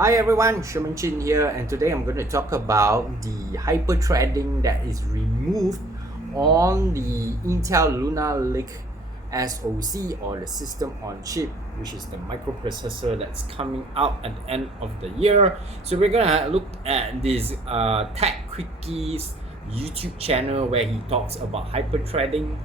Hi everyone, Sherman Chin here, and today I'm going to talk about the hyperthreading that is removed on the Intel Lunar Lake SoC, or the system on chip, which is the microprocessor that's coming out at the end of the year. So we're gonna look at this Tech Quickies YouTube channel where he talks about hyperthreading.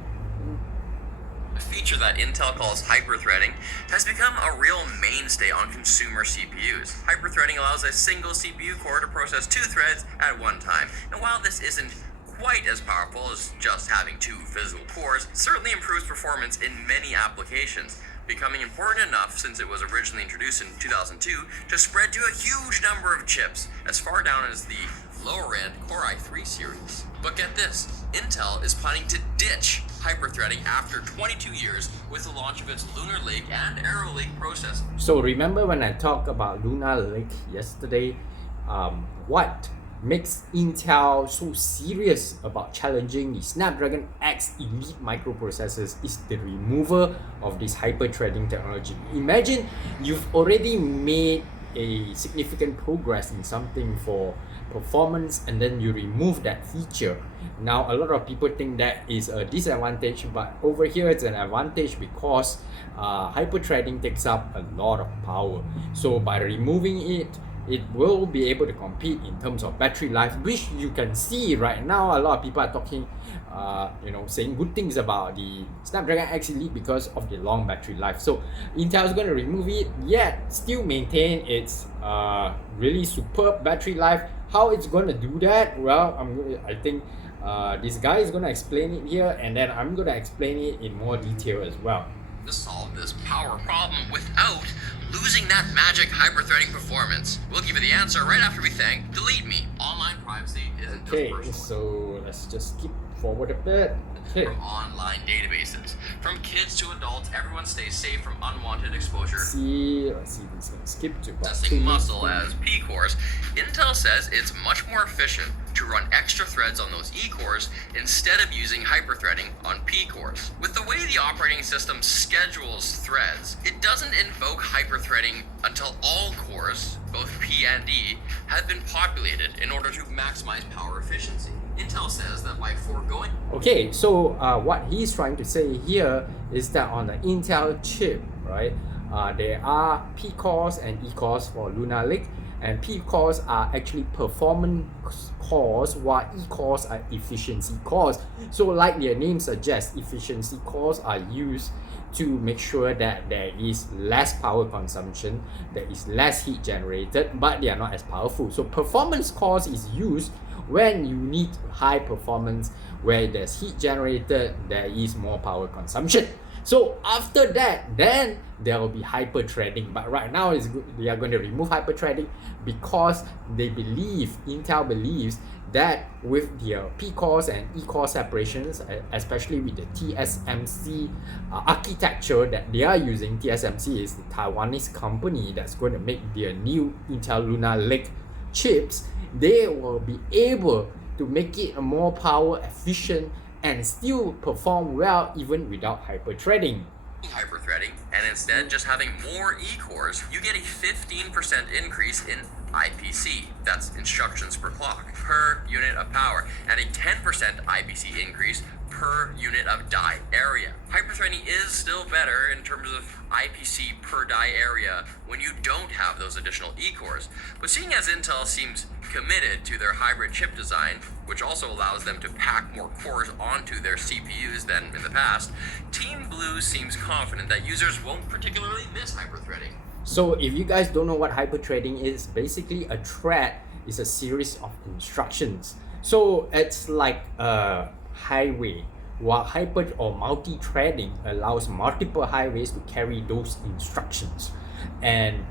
A feature that Intel calls hyperthreading has become a real mainstay on consumer CPUs. Hyperthreading allows a single CPU core to process two threads at one time, and while this isn't quite as powerful as just having two physical cores, it certainly improves performance in many applications, becoming important enough since it was originally introduced in 2002 to spread to a huge number of chips, as far down as the lower-end Core i3 series. But get this, Intel is planning to ditch hyperthreading after 22 years with the launch of its Lunar Lake and Arrow Lake processors. So remember when I talked about Lunar Lake yesterday, what makes Intel so serious about challenging the Snapdragon X Elite microprocessors is the removal of this hyperthreading technology. Imagine you've already made a significant progress in something for performance and then you remove that feature. Now a lot of people think that is a disadvantage, but over here it's an advantage because hyperthreading takes up a lot of power. So by removing it, it will be able to compete in terms of battery life, which you can see right now. A lot of people are talking, saying good things about the Snapdragon X Elite because of the long battery life. So Intel is going to remove it, yet still maintain its really superb battery life. How it's going to do that? Well, I think this guy is going to explain it here, and then I'm going to explain it in more detail as well. To solve this power problem without losing that magic hyperthreading performance. We'll give you the answer right after we thank Delete Me. Online privacy isn't Okay, just personal. so let's just skip forward a bit. Okay. From online databases. From kids to adults, everyone stays safe from unwanted exposure. Let's see this is going to skip to about Processing muscle as P cores. Intel says it's much more efficient to run extra threads on those E cores instead of using hyperthreading on P cores. With the way the operating system schedules threads, it doesn't invoke hyperthreading until all cores, both P and E, have been populated in order to maximize power efficiency. Intel says that by foregoing... Okay, so what he's trying to say here is that on the Intel chip, right, there are P cores and E cores for Lunar Lake, and P cores are actually performance cores, while E cores are efficiency cores. So like their name suggests, efficiency cores are used to make sure that there is less power consumption, there is less heat generated, but they are not as powerful. So performance cores is used when you need high performance, where there's heat generated, there is more power consumption. So after that, then there will be hyperthreading. But right now, they are going to remove hyperthreading because they believe, Intel believes, that with their P cores and E core separations, especially with the TSMC architecture that they are using, TSMC is the Taiwanese company that's going to make their new Intel Lunar Lake chips, they will be able to make it a more power efficient and still perform well even without hyperthreading. Hyperthreading, and instead just having more E cores, you get a 15% increase in IPC, that's instructions per clock, per unit of power, and a 10% IPC increase per unit of die area. Hyperthreading is still better in terms of IPC per die area when you don't have those additional E cores, but seeing as Intel seems committed to their hybrid chip design, which also allows them to pack more cores onto their CPUs than in the past, Team Blue seems confident that users won't particularly miss hyperthreading. So if you guys don't know what hyperthreading is, basically a thread is a series of instructions. So it's like a highway, while hyper or multi-threading allows multiple highways to carry those instructions. And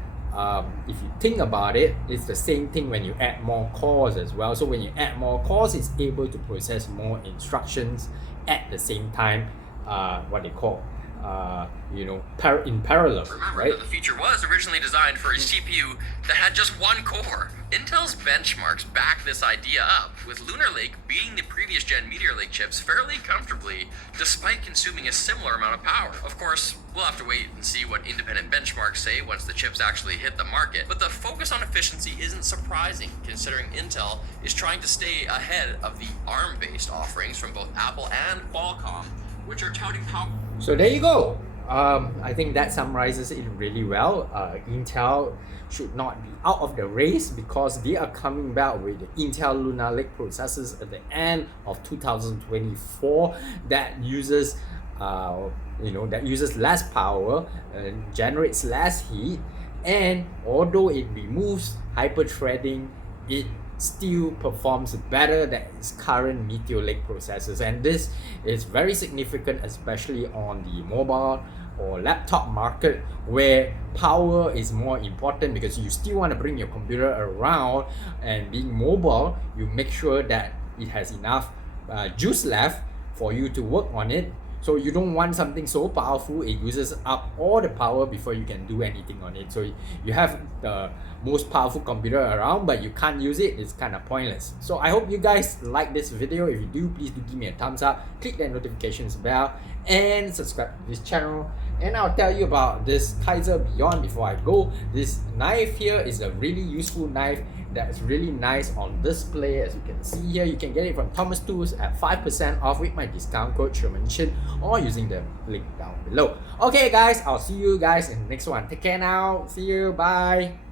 if you think about it, it's the same thing when you add more cores as well. So when you add more cores, it's able to process more instructions at the same time, what they call in parallel, Remember right? that the feature was originally designed for a CPU that had just one core. Intel's benchmarks back this idea up, with Lunar Lake beating the previous gen Meteor Lake chips fairly comfortably, despite consuming a similar amount of power. Of course, we'll have to wait and see what independent benchmarks say once the chips actually hit the market, but the focus on efficiency isn't surprising, considering Intel is trying to stay ahead of the ARM-based offerings from both Apple and Qualcomm, which are touting power. So there you go. I think that summarizes it really well. Intel should not be out of the race because they are coming back with the Intel Lunar Lake processors at the end of 2024 that uses less power and generates less heat, and although it removes hyperthreading, it still performs better than its current Meteor Lake processors, and this is very significant, especially on the mobile or laptop market where power is more important, because you still want to bring your computer around, and being mobile, you make sure that it has enough juice left for you to work on it. So you don't want something so powerful it uses up all the power before you can do anything on it. So you have the most powerful computer around but you can't use it, it's kind of pointless. So I hope you guys like this video. If you do, please do give me a thumbs up, click that notifications bell and subscribe to this channel. And I'll tell you about this Kaiser Beyond before I go. This knife here is a really useful knife that's really nice on display. As you can see here, you can get it from Thomas Tools at 5% off with my discount code ShermanChin or using the link down below. Okay guys, I'll see you guys in the next one. Take care now. See you. Bye.